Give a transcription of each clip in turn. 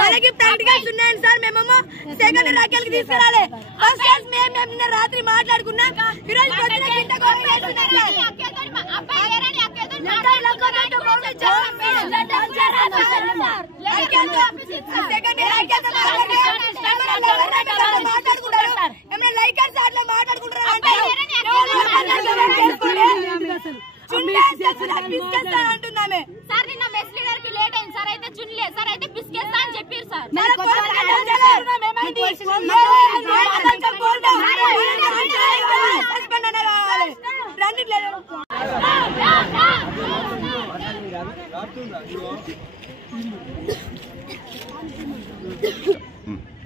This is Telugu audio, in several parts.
వాళ్ళకి ప్రాక్టికల్స్ ఉన్నాయండి సార్. మేమేమో సెకండ్ రాకెల్కి తీసుకురాలే. ఫస్ట్ క్లాస్ మేము నిన్న రాత్రి మాట్లాడుకున్నాం. ఈరోజు పొద్దున గింట గోడ వేస్తున్నారు సార్. అంటున్నామే సార్. నిన్న మెస్ లీడర్ కి లేట్ అయింది సార్. అయితే చున్లే సార్, అయితే బిస్కెట్స్ అని చెప్పారు సార్.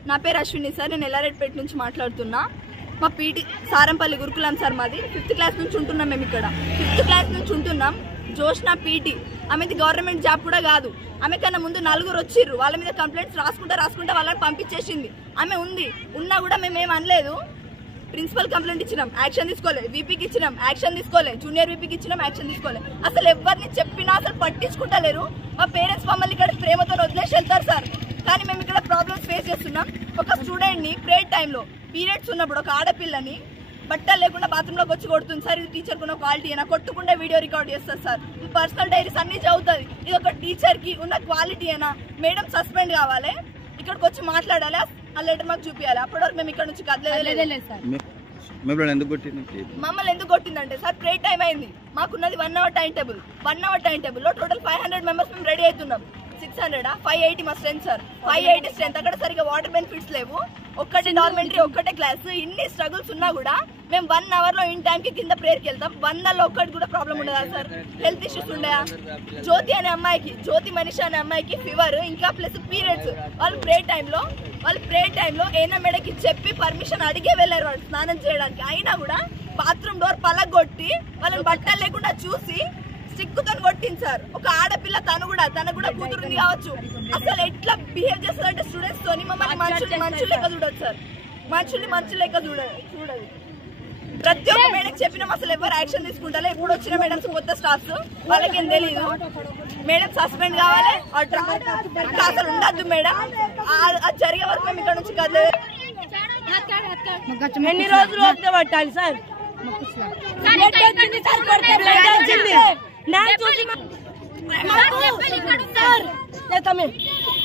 నా పేరు అశ్విని సార్. నేను ఎల్లారెడ్డిపేట నుంచి మాట్లాడుతున్నా. మా పీటీ సారంపల్లి గురుకులం సార్. మాది 5th క్లాస్ నుంచి ఉంటున్నాం. మేము ఇక్కడ 5th క్లాస్ నుంచి ఉంటున్నాం. జోష్నా పీటీ, ఆమెది గవర్నమెంట్ జాబ్ కూడా కాదు. ఆమె కన్నా ముందు 4 వచ్చిర్రు. వాళ్ళ మీద కంప్లైంట్స్ రాసుకుంటా వాళ్ళని పంపించేసింది. ఆమె ఉన్నా కూడా మేమేం అనలేదు. ప్రిన్సిపల్ కంప్లైంట్ ఇచ్చినాం, యాక్షన్ తీసుకోలే. వీపీకి ఇచ్చినాం, యాక్షన్ తీసుకోలే. జూనియర్ వీపీకి ఇచ్చినాం, యాక్షన్ తీసుకోలే. అసలు ఎవరిని చెప్పినా అసలు పట్టించుకుంటలేరు. మా పేరెంట్స్ మమ్మల్ని ఇక్కడ ప్రేమతో వదిలేసి వెళ్తారు సార్. కానీ మేము ఇక్కడ ప్రాబ్లమ్స్ ఫేస్ చేస్తున్నాం. ఒక స్టూడెంట్ ని ప్రేయర్ టైంలో పీరియడ్స్ ఉన్నప్పుడు ఒక ఆడపిల్లని బట్టలు లేకుండా బాత్రూంలోకి వచ్చి కొడుతుంది సార్. ఇది టీచర్ కున్న క్వాలిటీ అయినా, కొట్టుకుంటే వీడియో రికార్డ్ చేస్తారు సార్. పర్సనల్ డైరీస్ అన్ని చదువుతుంది. ఇది ఒక టీచర్ కి ఉన్న క్వాలిటీ అయినా. మేడం సస్పెండ్ కావాలి, ఇక్కడికి వచ్చి మాట్లాడాలి, ఆ లెటర్ మాకు చూపించాలి. అప్పటి వరకు మేము ఇక్కడ నుంచి కదలేదు సార్. మమ్మల్ని ఎందుకు కొట్టిందంటే సార్, ప్రేయర్ టైం అయింది. మాకున్నది 1 hour time table. 1 hour time table లో టోటల్ 500 మెంబర్స్ మేము రెడీ అవుతున్నాం. 600 580 మా స్ట్రెంత్ సార్. 580 స్ట్రెంత్. అక్కడ సరిగా వాటర్ బెనిఫిట్స్ లేవు. ఒక్కటే డార్మెంటరీ, ఒక్కటే క్లాస్. ఇన్ని స్ట్రగుల్స్ ఉన్నా కూడా మేము 1 hour లో ఇన్ టైం కి కింద ప్రేయర్కి వెళ్తాం. 100లో ఒక్కటి కూడా ప్రాబ్లం ఉండదా సార్? హెల్త్ ఇష్యూస్ ఉండయా? జ్యోతి అనే అమ్మాయికి, జ్యోతి మనిషి అనే అమ్మాయికి ఫీవర్, ఇంకా ప్లస్ పీరియడ్స్. వాళ్ళు ప్రేయర్ టైంలో ఏనా మేడకి చెప్పి పర్మిషన్ అడిగే వెళ్ళారు వాళ్ళు స్నానం చేయడానికి. అయినా కూడా బాత్రూమ్ డోర్ పలగొట్టి వాళ్ళని బట్టలు లేకుండా చూసి స్టిక్తో కొట్టింది సార్. ఒక ఆడపిల్ల, తనకు కూడా కూతురుంది కావచ్చు. అసలు ఎట్లా బిహేవ్ చేస్తారంటే స్టూడెంట్స్ తోని మమ్మల్ని మనుషులు లెక్క చూడదు సార్. మనుషులు లెక్క చూడదు. ప్రతి ఒక్క మేడకి చెప్పినాం, అసలు ఎవరు యాక్షన్ తీసుకుంటారో. ఇప్పుడు వచ్చిన మేడమ్స్ కొత్త స్టాఫ్స్, వాళ్ళకేం తెలీదు. మేడం సస్పెండ్ కావాలి, అసలు ఉండద్దు మేడం. అది జరిగే వరకు మేము ఇక్కడ నుంచి కదలేదు. ఎన్ని రోజులు వస్తే పట్టాలి సార్?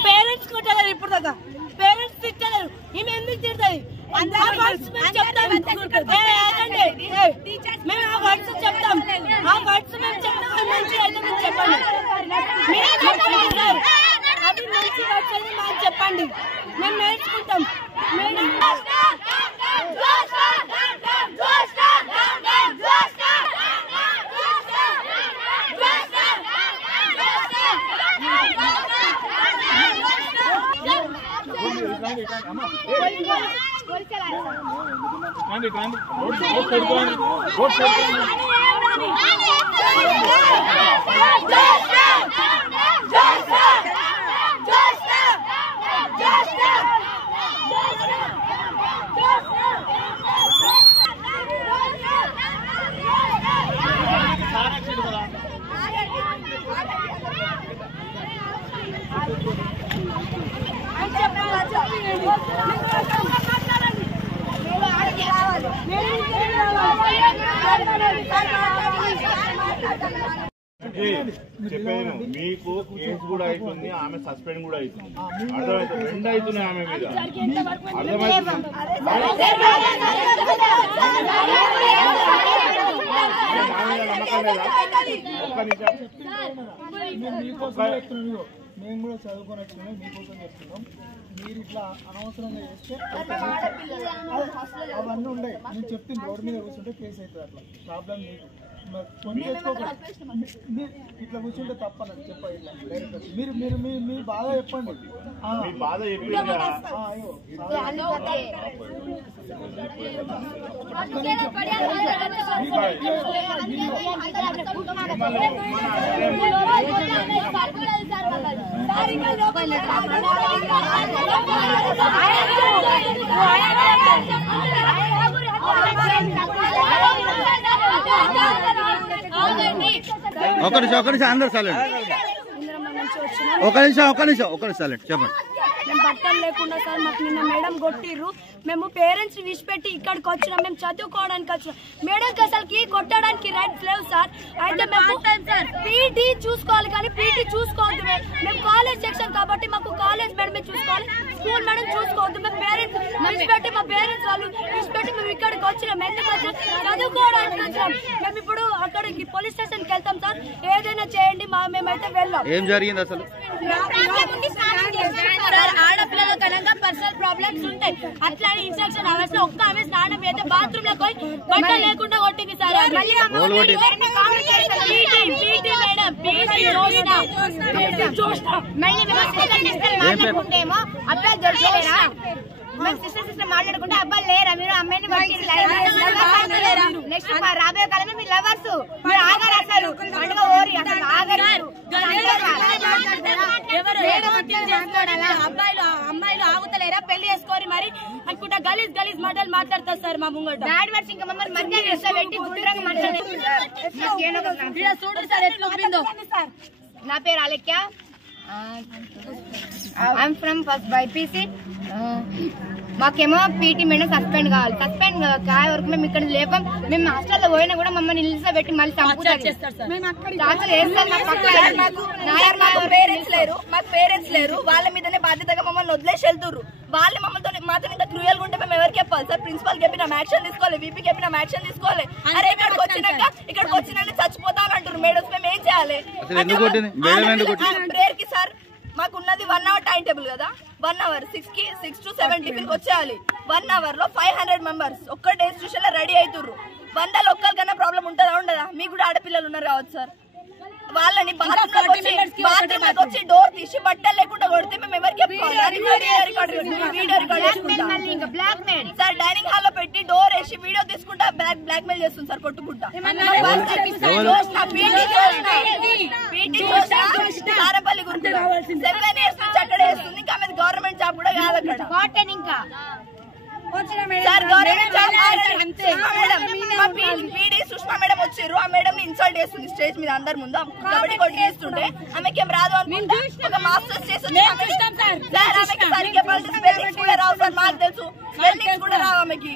పేరెంట్స్ కొట్టలేరు ఇప్పుడు దాకా. పేరెంట్స్ తిట్టలేరు. ఈమె ఎందుకు తిడతాయి? మేము ఆ వర్డ్స్ చెప్తాం. ఆ వర్డ్స్ మేము చెప్తాం. మంచి అయితే మీరు చెప్పండి. అది మంచి వర్డ్స్ అయితే మాకు చెప్పండి, మేము నేర్చుకుంటాం. చెప్పాను మీకు, కేసు కూడా అవుతుంది, ఆమె సస్పెండ్ కూడా అవుతుంది. అర్థమైతే 2 అవుతున్నాయి ఆమె మీద. అర్థమవుతుంది. మేము కూడా చదువుకొని వచ్చినాం, మీకోసం చెప్తున్నాం. మీరు ఇట్లా అనవసరంగా చేస్తే అవన్నీ ఉన్నాయి. నేను చెప్తుంది, రోడ్డు మీద కూర్చుంటే కేసు అవుతుంది. అట్లా ప్రాబ్లం మీకు ఇట్లా కూర్చుంటే తప్పనని చెప్పండి. మీరు మీరు మీ బాధ చెప్పండి. బాధ ఒక నిమిషం అందరు సైలెంట్. ఒక నిమిషం సైలెంట్ చెప్పండి. మేము బట్టలు లేకుండా సార్ మాకు నిన్న మేడం కొట్టిర్రు. మేము పేరెంట్స్ విడిచిపెట్టి ఇక్కడికి వచ్చినాం, మేము చదువుకోవడానికి వచ్చినాం. మేడంకి అసలుకి కొట్టడానికి రైట్స్ లేవు సార్. అయితే మేము పీటీ చూసుకోవాలి కానీ పీటీ చూసుకోవద్దు. మేము కాలేజ్ సెక్షన్ కాబట్టి మాకు కాలేజ్ మేడమే చూసుకోవాలి, స్కూల్ మేడం చూసుకోవద్దు. మేము పేరెంట్స్ విడిచిపెట్టి మా పేరెంట్స్ వాళ్ళు విడిచిపెట్టి మేము ఇక్కడికి వచ్చినాం. ఎందుకు వచ్చినాం? చదువుకోవడానికి వచ్చినాం. మేము ఇప్పుడు అక్కడికి పోలీస్ స్టేషన్కి వెళ్తాం సార్, ఏదైనా చేయండి, మేమైతే వెళ్ళాం. ఏం జరిగింది అసలు? ఆడపిల్లల కనుక పర్సనల్ ప్రాబ్లమ్స్ ఉంటాయి. అట్లా ఇన్స్ట్రక్షన్ అవర్స్ లో ఒక్క ఆమె స్నానం అయితే బాత్రూమ్ లో పోయి బట్టలు లేకుండా కొట్టింది సార్. మాట్లాడుకుంటేమో అబ్బాయి దొరకలేరా, సిస్టర్ మాట్లాడుకుంటే అబ్బాయి లేరా, మీరు అమ్మాయిని నెక్స్ట్ రాబోయే కాలంలో మీరు లవర్స్, మీరు ఆగారు అసలు పండుగ ఓరి అసలు ఆగారు. అమ్మాయిలు ఆగుతలేరా, పెళ్లి చేసుకోరి మరి అనుకుంటా గలీజ్ గలీజ్ మాటలు మాట్లాడతారు సార్ మా ముంగట. బ్యాడ్ వర్డ్స్ ఇంకా మమ్మల్ని మధ్య పెట్టి గుండ్రంగా మాట్లాడారు. నా పేరు Alekhya, I'm from first BiPC. మాకేమో పీటీ మేడం సస్పెండ్ కావాలి. సస్పెండ్ కాయ వరకు మేము ఇక్కడ లేపం. మేము హాస్టల్లో పోయినా కూడా మమ్మల్ని నిలిచిపెట్టి మళ్ళీ మాకు పేరెంట్స్ లేరు, వాళ్ళ మీదనే బాధ్యతగా మమ్మల్ని వదిలేసి వెళ్తున్నారు. వాళ్ళు మమ్మల్ని మాతో ఇంత క్రూయల్ గా ఉంటే మేము ఎవరికి చెప్పాలి సార్? ప్రిన్సిపల్ చెప్పిన యాక్షన్ తీసుకోవాలి, వీపీకి చెప్పిన యాక్షన్ తీసుకోవాలి. అరే ఇక్కడికి వచ్చినాక చచ్చిపోతాను అంటారు మేడమ్స్, మేము ఏం చేయాలి? ప్రేయర్ కి సార్ మాకున్నది 1 hour టైం టేబుల్ కదా, 1 hour 6 to 7 టిఫిన్ వచ్చేయాలి. 1 hour లో 500 మెంబర్స్ ఒక్క డే స్టేషన్ లో రెడీ అవుతుర్రు. 100 ఒక్కరికన్నా ప్రాబ్లం ఉంటుందా ఉండదా? మీకు కూడా ఆడపిల్లలు ఉన్నారు కావచ్చు సార్. వాళ్ళని బాత్రూమ్ వచ్చి డోర్ తీసి బట్టలు లేకుండా కొడితే మేము ఎవరికి సార్? డైనింగ్ హాల్ లో పెట్టి డోర్ వేసి వీడియో తీసుకుంటా బ్లాక్ మెయిల్ చేస్తుంది సార్ కొట్టుకుంటా. సారపల్లి గుర్తు 7 years నుంచి అక్కడ వేస్తుంది. ఇంకా ఆమె గవర్నమెంట్ జాబ్ కూడా కాదు అక్కడ. ఇంకా sir government job PD Sushma madam వచ్చారు. ఆ మేడం ని ఇన్సల్ట్ చేస్తుంది స్టేజ్ మీద అందరి ముందు. కబడ్డీ కొట్టి చేస్తుంటే ఆమెకి ఏం రాదు అనుకుంటా ఒక మాస్టర్స్ చేస్తుంది. ఆమెకి సరిగ్గా స్పెల్లింగ్స్ కూడా రావు సార్, మాకు తెలుసు స్పెల్లింగ్స్ కూడా రావు ఆమెకి.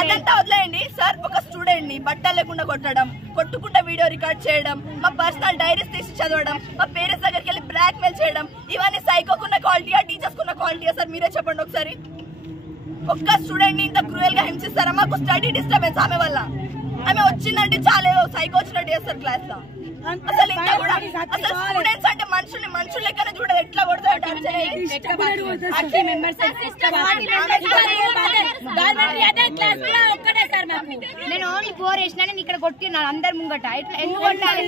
అదంతా వదిలేయండి సార్. ఒక స్టూడెంట్ ని బట్టలు లేకుండా కొట్టడం, కొట్టుకుంటా వీడియో రికార్డ్ చేయడం, మా పర్సనల్ డైరీస్ తీసి చదవడం, మా పేరెంట్స్ దగ్గరికి వెళ్ళి బ్లాక్ మెయిల్ చేయడం, ఇవన్నీ సైకోకున్న క్వాలిటీయా, టీచర్స్ కున్న క్వాలిటీయా సార్? మీరే చెప్పండి ఒకసారి. ఒక్క స్టూడెంట్ ని ఇంత క్రూయల్ గా హింసిస్తారా? మాకు స్టడీ డిస్టర్బెన్స్ ఆమె వల్ల. ఆమె వచ్చిందంటే చాలా సైకో వచ్చినట్టు చేస్తారు క్లాస్ లో. అసలు ఇంకా కూడా అసలు స్టూడెంట్స్ అంటే మనుషులు లెక్కనే చూడదు, ఎట్లా కొడతారు. నేను ఓన్లీ 4 వేసినా, నేను ఇక్కడ కొట్టినాను అందరి ముంగట. ఇట్లా ఎందుకు కొట్టాలి?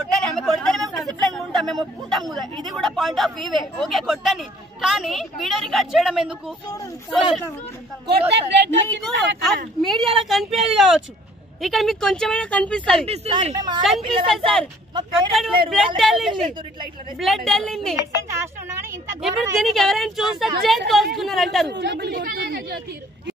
కొట్టని ఆమె కొడితేనే మేము డిసిప్లిన్ ఉంటాం, మేము ఒప్పుకుంటాం కూడా. ఇది కూడా పాయింట్ ఆఫ్ వ్యూవే, ఓకే కొట్టని. కానీ వీడియో రికార్డ్ చేయడం ఎందుకు? మీడియాలో కనిపించేది కావచ్చు, ఇక్కడ మీకు కొంచెమైనా కనిపిస్తుంది సార్. బ్లడ్ వెళ్ళింది. ఇప్పుడు దీనికి ఎవరైనా చూస్తే చేతి కోసుకున్నారంటారు.